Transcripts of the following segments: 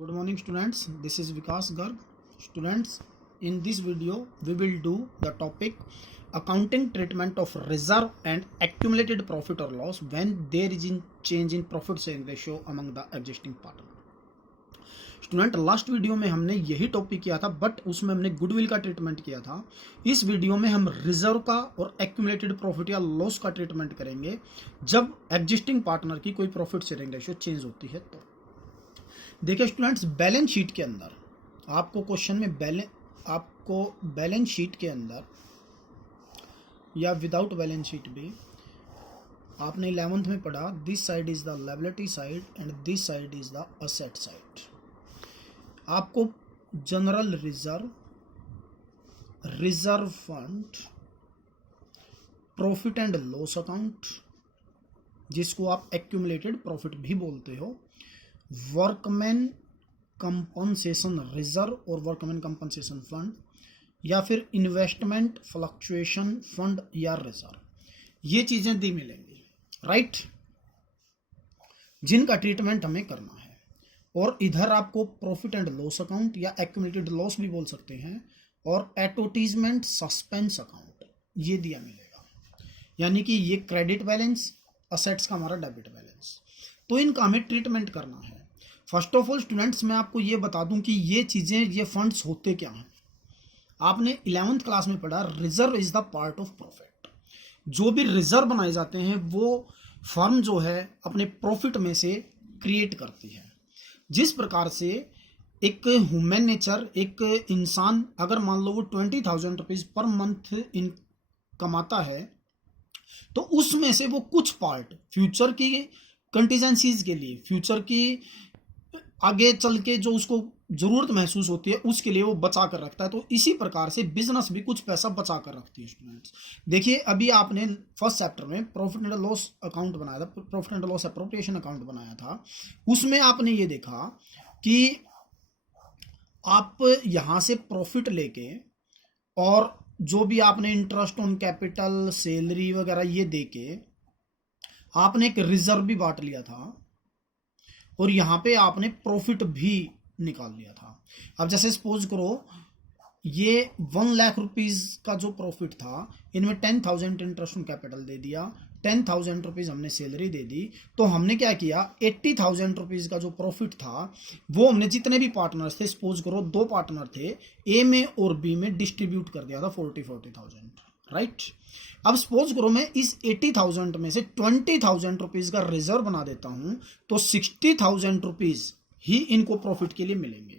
Good morning students, this is Vikas Garg. Students, in this video we will do the topic accounting treatment of reserve and accumulated profit or loss when there is in change in profit sharing ratio among the existing partner. Student last video में हमने यही topic किया था but उसमें हमने goodwill का treatment किया था। इस वीडियो में हम रिजर्व का और एक्यूमुलेटेड प्रॉफिट या लॉस का ट्रीटमेंट करेंगे जब एग्जिस्टिंग पार्टनर की कोई प्रॉफिट शेयरिंग रेशियो चेंज होती है। तो देखिए स्टूडेंट्स, बैलेंस शीट के अंदर आपको क्वेश्चन में बैलेंस शीट के अंदर या विदाउट बैलेंस शीट भी आपने 11th में पढ़ा, this side is the liability side and this side is the asset side. आपको general reserve fund, profit and loss account जिसको आप एक्यूमुलेटेड प्रॉफिट भी बोलते हो, वर्कमैन कंपनसेशन रिजर्व और वर्कमैन कंपनसेशन फंड या फिर इन्वेस्टमेंट फ्लक्चुएशन फंड या रिजर्व, ये चीजें दी मिलेंगी, राइट, जिनका ट्रीटमेंट हमें करना है। और इधर आपको प्रॉफिट एंड लॉस अकाउंट या एक्यूमुलेटेड लॉस भी बोल सकते हैं और एडवर्टीजमेंट सस्पेंस अकाउंट ये दिया मिलेगा, यानी कि ये क्रेडिट बैलेंस, असेट्स का हमारा डेबिट बैलेंस। तो इनका हमें ट्रीटमेंट करना है। फर्स्ट ऑफ ऑल स्टूडेंट्स, मैं आपको ये बता दूं कि ये चीजें, ये फंड्स होते क्या हैं। आपने 11th क्लास में पढ़ा, reserve is the part of profit. जो भी रिजर्व बनाए जाते हैं वो फर्म जो है अपने प्रॉफिट में से क्रिएट करती है। जिस प्रकार से एक ह्यूमन नेचर, एक इंसान अगर मान लो वो 20,000 रुपीज पर मंथ इन कमाता है तो उसमें से वो कुछ पार्ट फ्यूचर की कंटीजेंसीज के लिए, फ्यूचर की आगे चल के जो उसको जरूरत महसूस होती है उसके लिए वो बचा कर रखता है। तो इसी प्रकार से बिजनेस भी कुछ पैसा बचा कर रखती है। स्टूडेंट्स देखिए, अभी आपने फर्स्ट चैप्टर में प्रॉफिट एंड लॉस अकाउंट बनाया था, profit and loss appropriation account बनाया था। उसमें आपने ये देखा कि आप यहां से प्रॉफिट लेके और जो भी आपने इंटरेस्ट ऑन कैपिटल, सैलरी वगैरह ये देके आपने एक रिजर्व भी बांट लिया था और यहां पे आपने प्रॉफिट भी निकाल लिया था। अब जैसे सपोज करो ये 1 लाख रुपीज का जो प्रॉफिट था, इनमें 10,000 इंटरेस्ट ऑन कैपिटल दे दिया, 10,000 रुपीज हमने सैलरी दे दी, तो हमने क्या किया, 80,000 रुपीज का जो प्रॉफिट था वो हमने जितने भी पार्टनर्स थे, सपोज करो 2 पार्टनर थे, ए में और बी में डिस्ट्रीब्यूट कर दिया था 40,000, राइट। अब सपोज करो मैं इस 80,000 में से 20,000 रुपीज का रिजर्व बना देता हूं तो 60,000 रुपीज ही इनको प्रॉफिट के लिए मिलेंगे।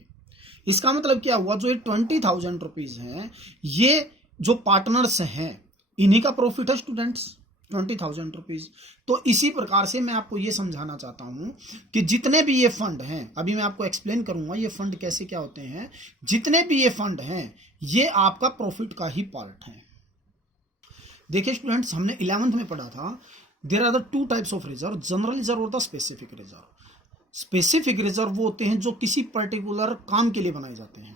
इसका मतलब क्या हुआ, जो ये 20,000 रुपीज हैं ये जो पार्टनर्स हैं इन्हीं का प्रॉफिट है स्टूडेंट्स, 20,000 रुपीज। तो इसी प्रकार से मैं आपको ये समझाना चाहता हूं कि जितने भी ये फंड हैं, अभी मैं आपको एक्सप्लेन करूंगा ये फंड कैसे क्या होते हैं, जितने भी ये फंड हैं ये आपका प्रॉफिट का ही पार्ट है। देखिए स्टूडेंट्स, हमने 11th में पढ़ा था, there are the 2 types of reserve, general reserve और the specific reserve. Specific reserve वो होते हैं जो किसी पर्टिकुलर काम के लिए बनाए जाते हैं,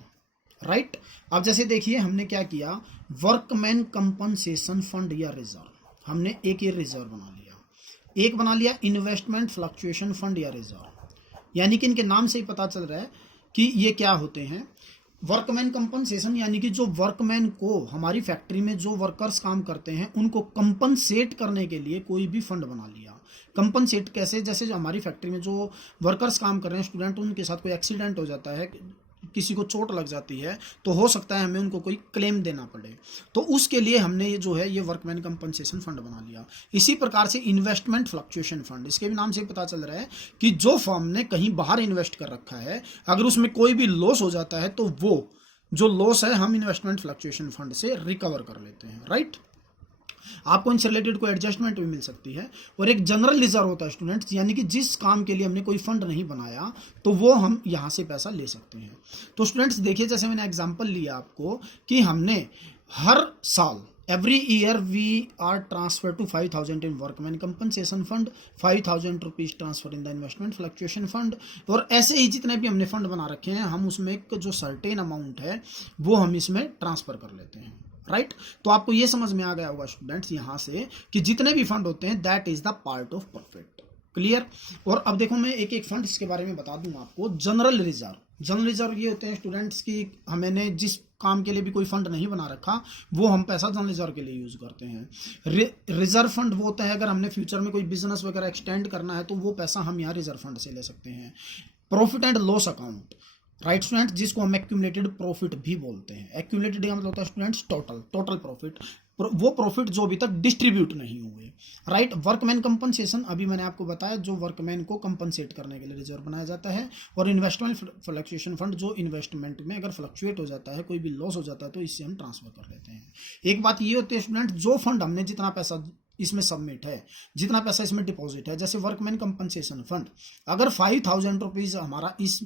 राइट। अब जैसे देखिए हमने क्या किया, वर्कमैन कंपनसेशन फंड या रिजर्व, हमने एक ये रिजर्व बना लिया। एक बना लिया इन्वेस्टमेंट फ्लक्चुएशन फंड या रिजर्व, यानी कि इनके नाम से ही पता चल रहा है कि ये क्या होते हैं। वर्कमैन कंपनसेशन यानी कि जो वर्कमैन को, हमारी फैक्ट्री में जो वर्कर्स काम करते हैं उनको कंपनसेट करने के लिए कोई भी फंड बना लिया। कंपनसेट कैसे, जैसे जो हमारी फैक्ट्री में जो वर्कर्स काम कर रहे हैं स्टूडेंट, उनके साथ कोई एक्सीडेंट हो जाता है, किसी को चोट लग जाती है, तो हो सकता है हमें उनको कोई क्लेम देना पड़े, तो उसके लिए हमने ये जो है ये वर्कमैन कंपनसेशन फंड बना लिया। इसी प्रकार से इन्वेस्टमेंट फ्लक्चुएशन फंड, इसके भी नाम से पता चल रहा है कि जो फर्म ने कहीं बाहर इन्वेस्ट कर रखा है, अगर उसमें कोई भी लॉस हो जाता है तो वो जो लॉस है हम इन्वेस्टमेंट फ्लक्चुएशन फंड से रिकवर कर लेते हैं, राइट। आपको इनसे रिलेटेड कोई एडजस्टमेंट भी मिल सकती है। और एक जनरल रिजर्व होता है स्टूडेंट्स, यानी कि जिस काम के लिए हमने कोई फंड नहीं बनाया तो वो हम यहां से पैसा ले सकते हैं। तो स्टूडेंट्स देखिए, जैसे मैंने एग्जांपल लिया आपको कि हमने हर साल every year we are transfer to 5,000 in workman compensation fund, 5,000 rupees transfer in the investment fluctuation fund, और ऐसे ही जितने भी हमने फंड बना रखे हैं हम उसमें एक जो सर्टेन अमाउंट है वो हम इसमें ट्रांसफर कर लेते हैं, राइट। तो आपको ये समझ में आ गया होगा स्टूडेंट्स यहां से कि जितने भी फंड होते हैं that is the part of profit. Clear. और अब देखो मैं एक एक फंड इसके बारे में बता दूं आपको। जनरल रिजर्व ये होते हैं स्टूडेंट्स की, हमने जिस काम के लिए भी कोई फंड नहीं बना रखा वो हम पैसा जनरल रिजर्व के लिए यूज करते हैं। रिजर्व फंड वो होता है अगर हमने फ्यूचर में कोई बिजनेस वगैरह एक्सटेंड करना है तो वो पैसा हम यहाँ रिजर्व फंड से ले सकते हैं। Profit and loss account, right student, जिसको हम एक्यूमुलेटेड प्रॉफिट भी बोलते हैं। एक्यूमुलेटेड का मतलब होता है स्टूडेंट्स टोटल प्रॉफिट, वो प्रॉफिट जो अभी तक डिस्ट्रीब्यूट नहीं हुए, राइट। वर्कमैन कंपनसेशन, अभी मैंने आपको बताया जो वर्कमैन को कंपनसेट करने के लिए रिजर्व बनाया जाता है। और इन्वेस्टमेंट फ्लक्चुएशन फंड, जो इन्वेस्टमेंट में अगर फ्लक्चुएट हो जाता है, कोई भी लॉस हो जाता है तो इससे हम ट्रांसफर कर लेते हैं। एक बात ये होती है स्टूडेंट, जो फंड हमने जितना पैसा इसमें सबमिट है, जितना पैसा इसमें डिपॉजिट है, जैसे वर्कमैन कंपनसेशन फंड, अगर 5,000 रुपीज हमारा इस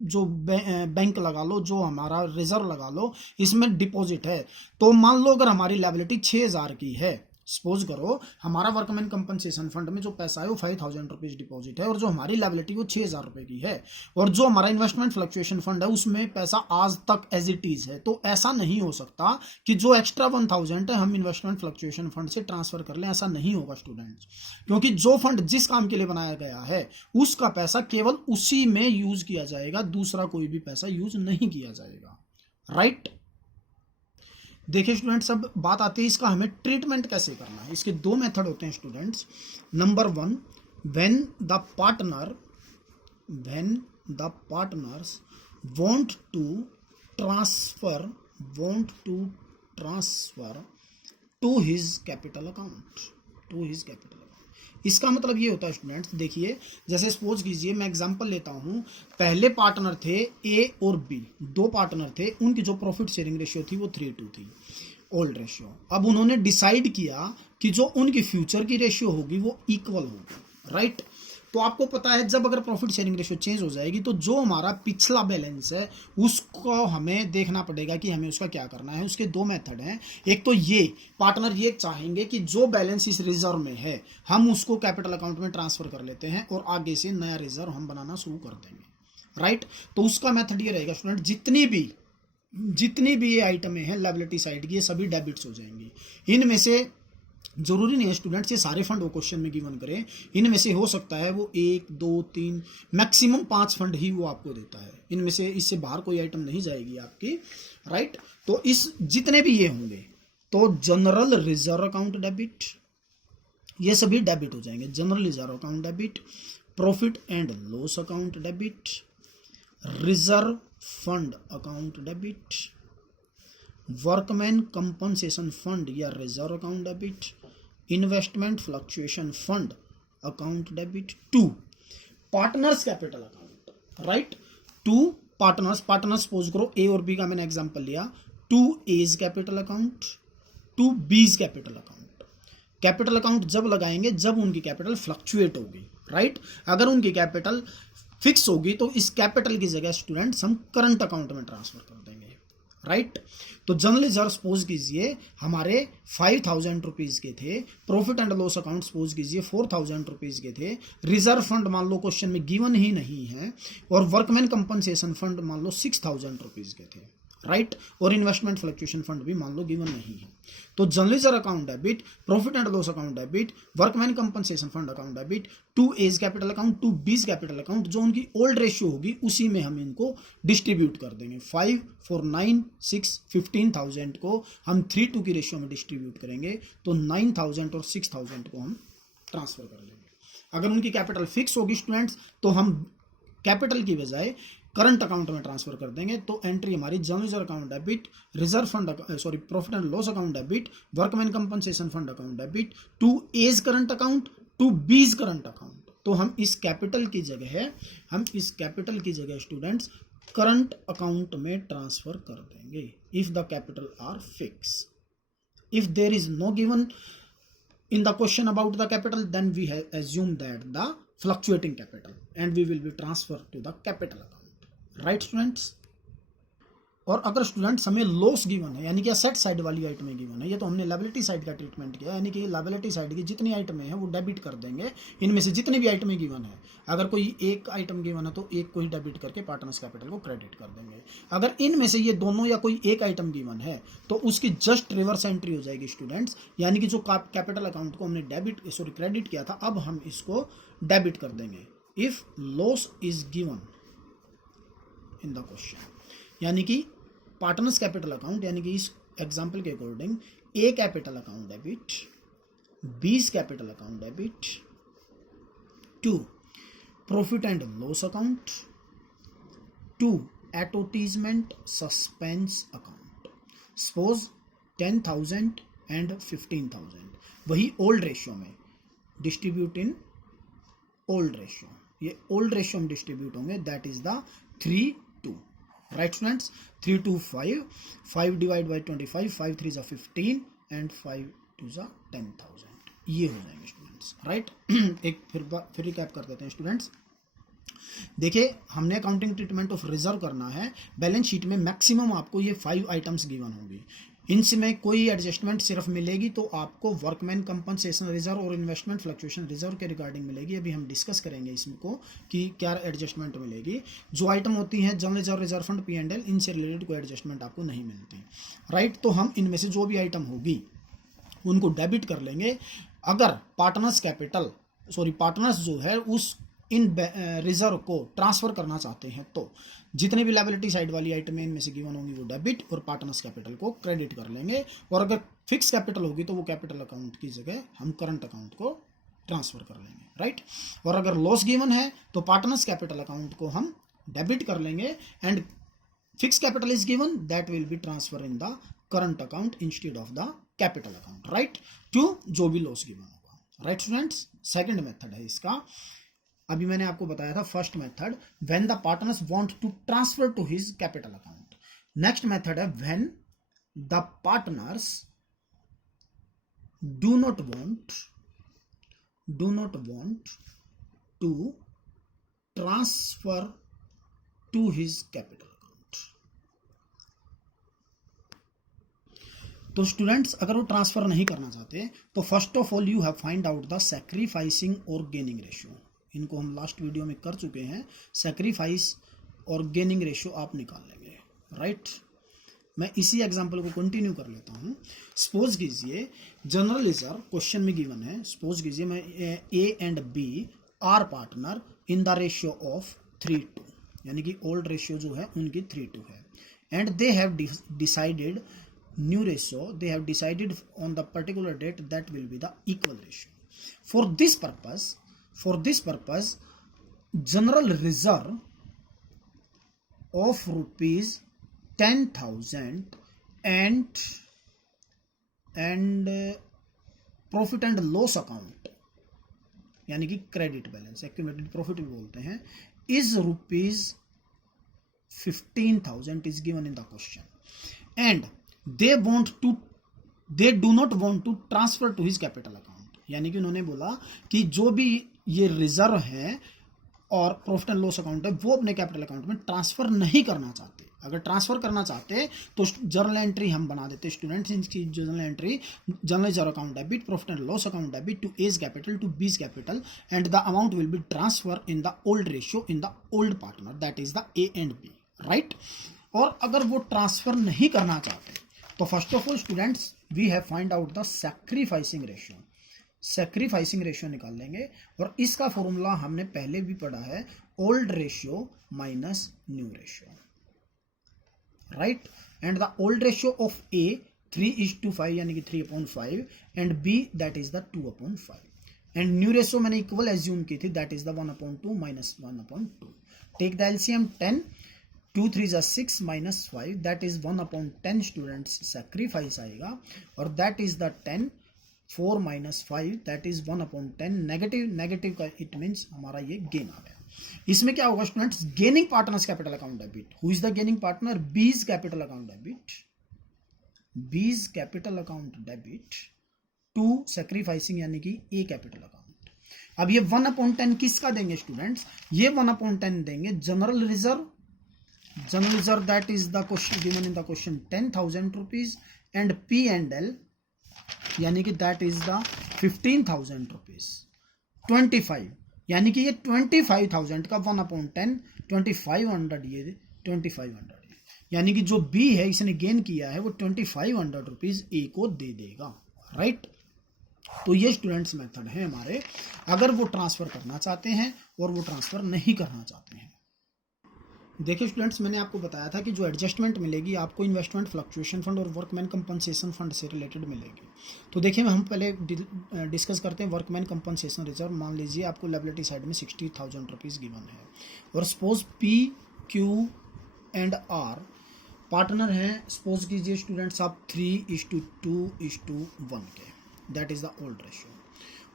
जो बैंक लगा लो, जो हमारा रिजर्व लगा लो, इसमें डिपॉजिट है, तो मान लो अगर हमारी लायबिलिटी 6,000 की है, सपोज करो हमारा वर्कमैन कंपनसेशन फंड में जो पैसा है वो 5,000 रुपीज डिपॉजिट है और जो हमारी लायबिलिटी वो 6,000 रुपए की है, और जो हमारा इन्वेस्टमेंट फ्लक्चुएशन फंड है उसमें पैसा आज तक एज इट इज है, तो ऐसा नहीं हो सकता कि जो एक्स्ट्रा 1,000 है हम इन्वेस्टमेंट फ्लक्चुएशन फंड से ट्रांसफर कर लें। ऐसा नहीं होगा स्टूडेंट्स, क्योंकि जो फंड जिस काम के लिए बनाया गया है उसका पैसा केवल उसी में यूज किया जाएगा, दूसरा कोई भी पैसा यूज नहीं किया जाएगा, राइट। देखिए स्टूडेंट्स, अब बात आती है इसका हमें ट्रीटमेंट कैसे करना है। इसके दो मेथड होते हैं students. Number 1, when the partners want to transfer to his capital account. इसका मतलब ये होता है स्टूडेंट्स, देखिए जैसे सपोज कीजिए मैं एग्जांपल लेता हूं, पहले पार्टनर थे ए और बी, दो पार्टनर थे, उनकी जो प्रॉफिट शेयरिंग रेशियो थी वो 3:2 थी, ओल्ड रेशियो। अब उन्होंने डिसाइड किया कि जो उनकी फ्यूचर की रेशियो होगी वो इक्वल होगी, राइट। तो आपको पता है जब अगर प्रॉफिट शेयरिंग रेशियो चेंज हो जाएगी तो जो हमारा पिछला बैलेंस है उसको हमें देखना पड़ेगा कि हमें उसका क्या करना है। उसके दो मेथड हैं। एक तो ये पार्टनर ये चाहेंगे कि जो बैलेंस इस रिजर्व में है हम उसको कैपिटल अकाउंट में ट्रांसफर कर लेते हैं और आगे से नया रिजर्व हम बनाना शुरू कर देंगे, राइट। तो उसका मेथड ये रहेगा स्टूडेंट, जितनी भी ये आइटमें हैं लायबिलिटी साइड की, ये सभी डेबिट्स हो जाएंगी। इनमें से जरूरी नहीं है स्टूडेंट्स ये सारे फंड वो क्वेश्चन में गिवन करें, इनमें से हो सकता है वो 1, 2, 3 मैक्सिमम 5 फंड ही वो आपको देता है, इनमें से इससे बाहर कोई आइटम नहीं जाएगी आपकी, राइट। तो इस जितने भी ये होंगे तो जनरल रिजर्व अकाउंट डेबिट, ये सभी डेबिट हो जाएंगे। General reserve account debit, profit and loss account debit, reserve fund account debit, workman compensation fund या reserve account debit, investment fluctuation fund account debit, 2 partners capital account, right. 2 partners suppose करो A और B का मैंने example लिया, 2 A's capital account, 2 B's capital account. Capital account जब लगाएंगे जब उनकी कैपिटल फ्लक्चुएट होगी, राइट। अगर उनकी कैपिटल फिक्स होगी तो इस कैपिटल की जगह स्टूडेंट्स हम करंट अकाउंट में ट्रांसफर कर देंगे, राइट। तो जनरल रिजर्व सपोज कीजिए हमारे 5,000 रुपीज के थे, profit and loss account suppose कीजिए 4,000 रुपीज के थे, रिजर्व फंड मान लो क्वेश्चन में गिवन ही नहीं है, और वर्कमैन कंपनसेशन फंड मान लो 6,000 रुपीज के थे, राइट। और इन्वेस्टमेंट फ्लक्चुएशन फंड भी मान लो गिवन नहीं है। तो general reserve account debit, profit and loss account debit, workman compensation fund account debit, 2 A's capital account, 2 B's capital account, जो उनकी ओल्ड रेशियो होगी उसी में हम इनको डिस्ट्रीब्यूट कर देंगे। 5, 4, 9, 6, 15,000 को हम 3:2 की रेशियो में डिस्ट्रीब्यूट करेंगे, तो 9,000 और 6,000 को हम ट्रांसफर कर लेंगे। अगर उनकी कैपिटल फिक्स होगी स्टूडेंट्स तो हम कैपिटल की बजाय करंट अकाउंट में ट्रांसफर कर देंगे। तो एंट्री हमारी general reserve account debit, reserve fund profit and loss account debit, workman compensation fund account debit, 2 A's current account, 2 B's current account. तो हम इस कैपिटल की जगह स्टूडेंट्स करंट अकाउंट में ट्रांसफर कर देंगे if the capital are fix. If there is no given in the question about the capital, then we have assumed that the fluctuating capital and we will be transferred to the capital account, right students? और अगर students हमें loss given है, यानी कि asset side वाली आइटमें given है, ये तो हमने लायबिलिटी साइड का ट्रीटमेंट किया, यानी कि लायबिलिटी साइड की जितनी आइटमें हैं वो डेबिट कर देंगे, इनमें से जितनी भी आइटमें गिवन है। अगर कोई एक आइटम गिवन है तो एक को ही डेबिट करके पार्टनर्स कैपिटल को क्रेडिट कर देंगे। अगर इनमें से ये दोनों या कोई एक आइटम गिवन है तो उसकी जस्ट रिवर्स एंट्री हो जाएगी स्टूडेंट्स, यानी कि जो कैपिटल अकाउंट को हमने क्रेडिट किया था, अब हम इसको डेबिट कर देंगे if loss is given in the question. यानी कि पार्टनर्स कैपिटल अकाउंट, यानी कि इस एग्जांपल के according A capital account debit, B's capital account debit, to profit and loss account, to advertisement suspense account. Suppose 10,000 and 15,000, वही old ratio में distribute in old ratio, ये old ratio में distribute होंगे, that is the 3:2, right students. 3:2 5, 5 divide by 25, 5 3 ज़ा 15 and 5 2 ज़ा 10,000, ये हो जाएंगे स्टूडेंट्स, राइट। एक फिर रिकैप कर देते हैं स्टूडेंट्स। देखिए, हमने अकाउंटिंग ट्रीटमेंट ऑफ रिजर्व करना है। बैलेंस शीट में मैक्सिमम आपको ये 5 आइटम्स गिवन होंगी, इनमें कोई एडजस्टमेंट सिर्फ मिलेगी तो आपको वर्कमैन कंपनसेशन रिजर्व और इन्वेस्टमेंट फ्लक्चुएशन रिजर्व के रिगार्डिंग मिलेगी। अभी हम डिस्कस करेंगे इसको कि क्या एडजस्टमेंट मिलेगी। जो आइटम होती हैं general reserve, reserve fund, P&L, इनसे रिलेटेड कोई एडजस्टमेंट आपको नहीं मिलती, राइट। तो हम इनमें से जो भी आइटम होगी उनको डेबिट कर लेंगे। अगर पार्टनर्स जो है उस इन रिजर्व को ट्रांसफर करना चाहते हैं तो जितने भी लायबिलिटी साइड वाली आइटमें इनमें से गिवन होंगी वो डेबिट और पार्टनर्स कैपिटल को क्रेडिट कर लेंगे। और अगर फिक्स कैपिटल होगी तो वो कैपिटल अकाउंट की जगह हम करंट अकाउंट को ट्रांसफर कर लेंगे, राइट। और अगर लॉस गिवन है तो पार्टनर्स कैपिटल अकाउंट को हम डेबिट कर लेंगे and fix capital is given, that will be transfer in the current account instead of the capital account, right, to जो भी लॉस गिवन होगा, राइट स्टूडेंट्स। सेकंड मेथड है इसका। अभी मैंने आपको बताया था first method, when the partners want to transfer to his capital account. Next method है when the partners do not want to transfer to his capital account. तो स्टूडेंट्स, अगर वो ट्रांसफर नहीं करना चाहते तो first of all you have find out the sacrificing और gaining ratio. इनको हम लास्ट वीडियो में कर चुके हैं। सैक्रिफाइस और गेनिंग रेशियो आप निकाल लेंगे, राइट। मैं इसी एग्जांपल को कंटिन्यू कर लेता हूं। सपोज कीजिए जनरल रिजर्व क्वेश्चन में गिवन है। सपोज कीजिए मैं A and B are partner in the ratio of 3:2, यानी कि ओल्ड रेशियो जो है उनकी 3:2 है and they have decided new ratio, they have decided on the particular date that will be the equal ratio. For this purpose, general reserve of rupees 10,000 and profit and loss account, यानी कि credit balance, accumulated profit भी बोलते हैं, is rupees 15,000 is given in the question and they do not want to transfer to his capital account। यानी कि उन्होंने बोला कि जो भी ये रिजर्व है और प्रॉफिट एंड लॉस अकाउंट है वो अपने कैपिटल अकाउंट में ट्रांसफर नहीं करना चाहते। अगर ट्रांसफर करना चाहते तो जर्नल एंट्री हम बना देते स्टूडेंट्स। इनकी journal entry, general reserve account debit, profit and loss account debit to A's capital to B's capital and the amount will be transfer in the old ratio in the old partner, that is the A and B, right. और अगर वो transfer नहीं करना चाहते तो first of all students we have find out the sacrificing ratio. Sacrificing ratio निकाल लेंगे और इसका फॉर्मूला हमने पहले भी पढ़ा है, old ratio minus new ratio, right. And the old ratio of A 3:5 यानी कि 3/5 and B that is the 2/5 and new ratio मैंने इक्वल एज्यूम की थी, that is the 1/2 minus 1/2। Take the LCM 10, 2 3 ज़ा 6 minus 5 that is 1/10 students sacrifice आएगा और that is the 10, 4 minus 5 that is 1/10। Negative का it means हमारा ये gain आ गया। इसमें क्या होगा students, gaining partners capital account debit, who is the gaining partner, B's capital account debit, B's capital account debit to sacrificing यानी कि ए कैपिटल अकाउंट। अब ये 1/10 किसका देंगे स्टूडेंट्स, ये 1/10 देंगे general reserve general reserve that is the question given in the question 10,000 rupees and P and L यानी कि दैट इज द 15,000 रुपीज 25 यानी कि ये 25,000 का 1/10 2500 ये 2500 यानी कि जो बी है इसने गेन किया है वो 2500 रुपीज ए को दे देगा, राइट। तो ये स्टूडेंट्स मेथड है हमारे, अगर वो ट्रांसफर करना चाहते हैं और वो ट्रांसफर नहीं करना चाहते हैं। देखिए स्टूडेंट्स, मैंने आपको बताया था कि जो एडजस्टमेंट मिलेगी आपको इन्वेस्टमेंट फ्लक्चुएशन फंड और वर्कमैन कंपनसेशन फंड से रिलेटेड मिलेगी। तो देखिए हम पहले डिस्कस करते हैं वर्कमैन कंपनसेशन रिजर्व। मान लीजिए आपको लायबिलिटी साइड में 60,000 रुपीज़ गिवन है और suppose P Q and R partner हैं। सपोज कीजिए स्टूडेंट्स आप 3:2:1 के, that is the old ratio,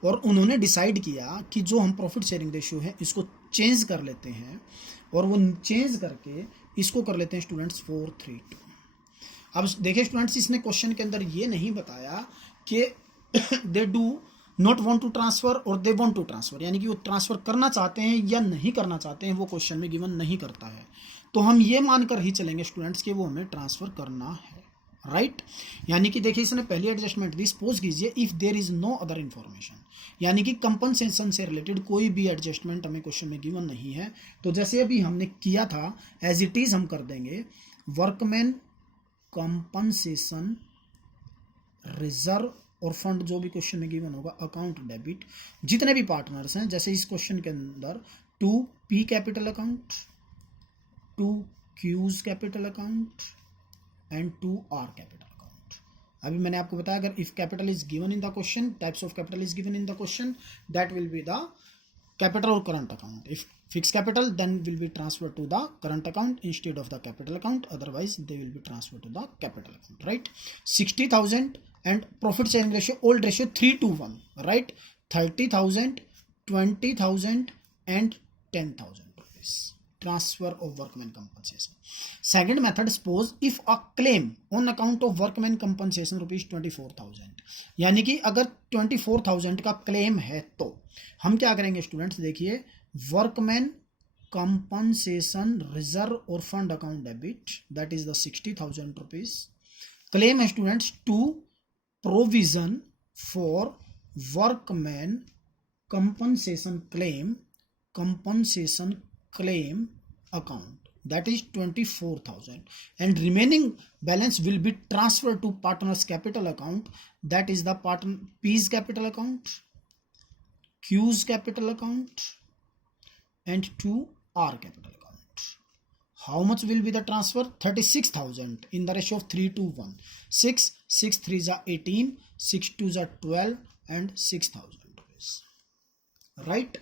और उन्होंने डिसाइड किया कि जो हम प्रॉफिट शेयरिंग रेशियो है इसको चेंज कर लेते हैं और वो चेंज करके इसको कर लेते हैं स्टूडेंट्स 4:3:2। अब देखिए स्टूडेंट्स, इसने क्वेश्चन के अंदर ये नहीं बताया कि they do not want to transfer और दे वांट टू ट्रांसफर, यानी कि वो ट्रांसफर करना चाहते हैं या नहीं करना चाहते हैं, वो क्वेश्चन में गिवन नहीं करता है। तो हम ये मानकर ही चलेंगे स्टूडेंट्स कि वो हमें ट्रांसफर करना है, राइट। यानी कि देखिए इसने पहली एडजस्टमेंट दी, सपोज कीजिए if there is no other information, यानी कि कंपनसेशन से रिलेटेड कोई भी एडजस्टमेंट हमें क्वेश्चन में गिवन नहीं है। तो जैसे अभी हमने किया था एज इट इज हम कर देंगे वर्कमैन कंपनसेशन रिजर्व और फंड जो भी क्वेश्चन में गिवन होगा अकाउंट डेबिट, जितने भी पार्टनर्स हैं जैसे इस क्वेश्चन के अंदर 2P capital account, 2Q's capital account and 2R capital account. अभी मैंने आपको बताया अगर if capital is given in the question, types of capital is given in the question, that will be the capital और current account. If fixed capital then will be transferred to the current account instead of the capital account, otherwise they will be transferred to the capital account, right। 60,000 and profit sharing ratio old ratio 3:1, right। 30,000 20,000 and 10,000 rupees transfer of workman compensation। second method, suppose if a claim on account of workman compensation rupees 24,000, यानी कि अगर 24,000 का claim है तो हम क्या करेंगे students, देखिए वर्कमैन कंपनसेशन रिजर्व और fund account debit that is the 60,000 rupees. Claim है students to provision for workman compensation claim account that is 24,000 and remaining balance will be transfer to partners capital account that is the partner P's capital account, Q's capital account and 2R capital account. How much will be the transfer? 36,000 in the ratio of 3:1. 6 3s are 18, 6 2s are 12 and 6,000 rupees, right।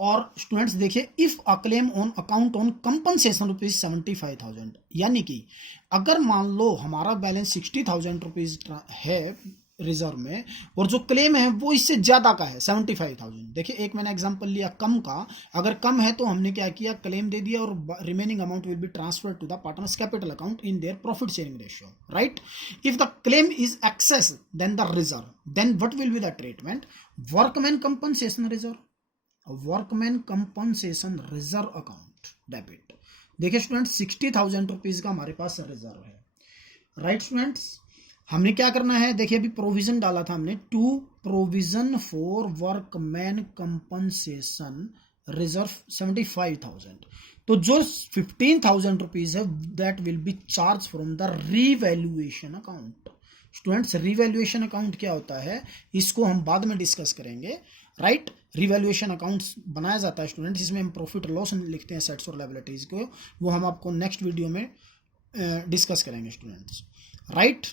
और students देखिए if a claim on account on compensation rupees 75,000, यानी कि अगर मान लो हमारा balance 60,000 rupees है reserve में और जो क्लेम है वो इससे ज्यादा का है 75,000। देखिए एक मैंने एग्जांपल लिया कम का, अगर कम है तो हमने क्या किया, क्लेम दे दिया और remaining amount will be transfer to the partners capital account in their profit sharing ratio, right. If the claim is excess than the reserve, then what will be the treatment, workman compensation reserve, workman compensation reserve account debit. देखिए students 60,000 rupees का हमारे पास reserve है, right students. हमने क्या करना है, देखिए अभी प्रोविजन डाला था हमने to provision for workman compensation reserve 75,000, तो जो 15,000 रुपीज है that will be charge from the revaluation account. Students revaluation account क्या होता है इसको हम बाद में डिस्कस करेंगे, राइट। रिवैल्यूएशन अकाउंट्स बनाया जाता है स्टूडेंट्स, जिसमें हम प्रॉफिट लॉस लिखते हैं सेट्स और लायबिलिटीज को, वो हम आपको नेक्स्ट वीडियो में डिस्कस करेंगे स्टूडेंट्स, राइट।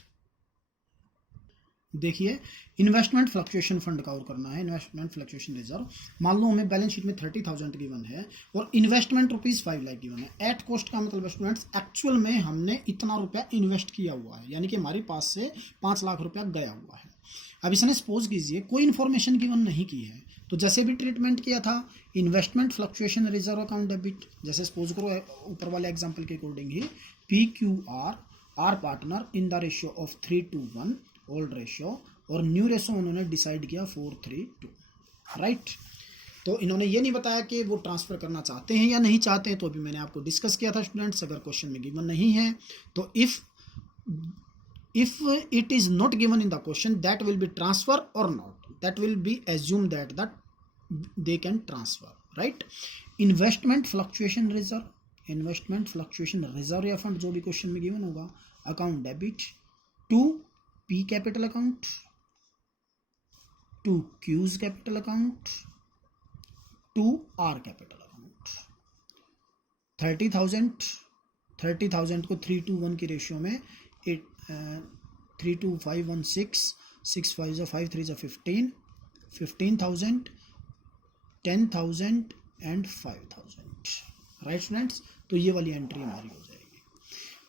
देखिए इन्वेस्टमेंट फ्लक्चुएशन फंड का और करना है, इन्वेस्टमेंट फ्लक्चुएशन रिजर्व। मान लो हमें बैलेंस शीट में 30,000 गिवन है और इन्वेस्टमेंट रुपीज 5 लाख गिवन है। एट कॉस्ट का मतलब स्टूडेंट्स एक्चुअल में हमने इतना रुपया इन्वेस्ट किया हुआ है, यानी कि हमारी पास से 5 लाख रुपया गया हुआ है। अब इसने सपोज कीजिए कोई इन्फॉर्मेशन गिवन नहीं की है, तो जैसे भी ट्रीटमेंट किया था investment fluctuation reserve account debit, जैसे सपोज करो ऊपर वाले एग्जाम्पल के अकॉर्डिंग ही PQR are partner in the ratio of 3:1 old ratio और न्यू रेशियो उन्होंने डिसाइड किया 4:3:2, राइट। तो इन्होंने ये नहीं बताया कि वो ट्रांसफ़र करना चाहते हैं या नहीं चाहते हैं, तो अभी मैंने आपको डिस्कस किया था स्टूडेंट्स, अगर क्वेश्चन में गिवन नहीं है तो if it is not given in the question, that will be transfer or not, that will be assumed that they can transfer, right? Investment fluctuation reserve या फंड जो भी क्वेश्चन में given होगा, account debit to P capital account, to Q's capital account, to R capital account. 30,000 को 3:1 की ratio में 3 2 5 1 6 6 5 5 3 15 15,000 10,000 and 5,000, right students. तो ये वाली एंट्री हमारी हो जाएगी।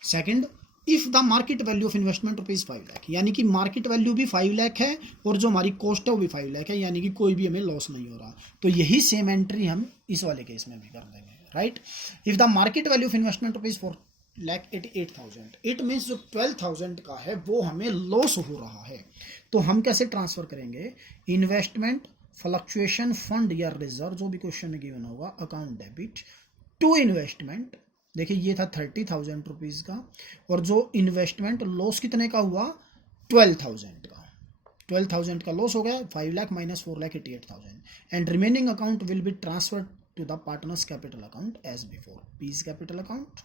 Second, if the market value of investment rupees 5 lakh, यानी कि मार्केट वैल्यू भी 5 लाख है और जो हमारी कॉस्ट है वो भी 5 लाख है, यानी कि कोई भी हमें लॉस नहीं हो रहा, तो यही सेम एंट्री हम इस वाले केस में भी कर देंगे, right. If the market value of investment rupees 4,88,000, it means जो 12,000 का है वो हमें लॉस हो रहा है, तो हम कैसे ट्रांसफर करेंगे? इन्वेस्टमेंट फ्लक्चुएशन फंड या रिजर्व जो भी क्वेश्चन में गिवन होगा, अकाउंट डेबिट टू इन्वेस्टमेंट। देखिए ये था 30,000 रुपीज का, और जो इन्वेस्टमेंट लॉस कितने का हुआ? 12,000 का। 12,000 का लॉस हो गया, 5 lakh minus 4,88,000, and remaining account will be transferred to the partners capital account as before, P's capital account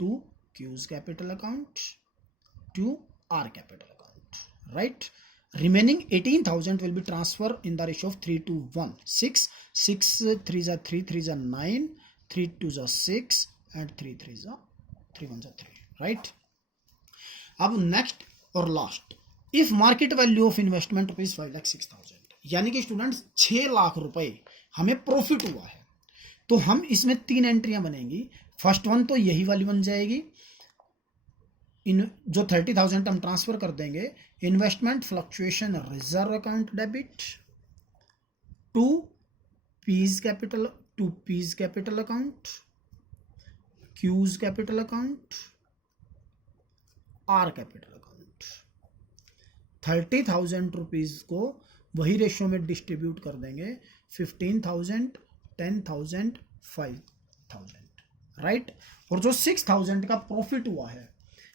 to Q's capital account to R capital account, right. Remaining 18,000 will be transferred in the ratio of 3:1. 6 3 is 3 3 is 9 3 2 is 6 and 3 3 is 3 1 is 3, right? अब next और last, if market value of investment rupees 5,06,000, यानी कि students 6 lakh रुपए हमें profit हुआ है, तो हम इसमें 3 एंट्रियां बनेंगी। फर्स्ट वन तो यही वाली बन जाएगी, जो 30,000 हम ट्रांसफर कर देंगे, investment fluctuation reserve account debit to P's capital account, Q's capital account, R capital account. 30,000 rupees को वही रेशियो में डिस्ट्रीब्यूट कर देंगे, 15,000 10,000 5,000, राइट। और जो 6,000 का प्रॉफिट हुआ है,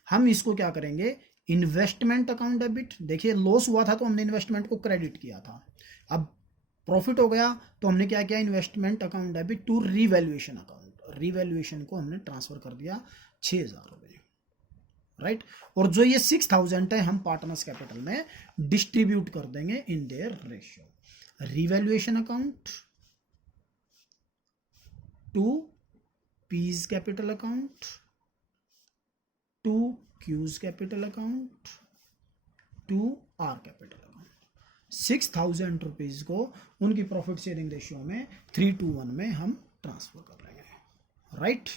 हम इसको क्या करेंगे? Investment account debit. देखिए लॉस हुआ था तो हमने इन्वेस्टमेंट को क्रेडिट किया था, अब प्रॉफिट हो गया तो हमने क्या किया? Investment account debit to revaluation account, revaluation को हमने ट्रांसफर कर दिया 6,000 रुपये, राइट। और जो ये 6,000 है हम पार्टनर्स कैपिटल में डिस्ट्रीब्यूट कर देंगे in their ratio, revaluation account to P's capital account to Q's capital account to R capital account. 6,000 rupees को उनकी प्रॉफिट शेयरिंग रेशियो में 3:1 में हम ट्रांसफर कर लेंगे, राइट।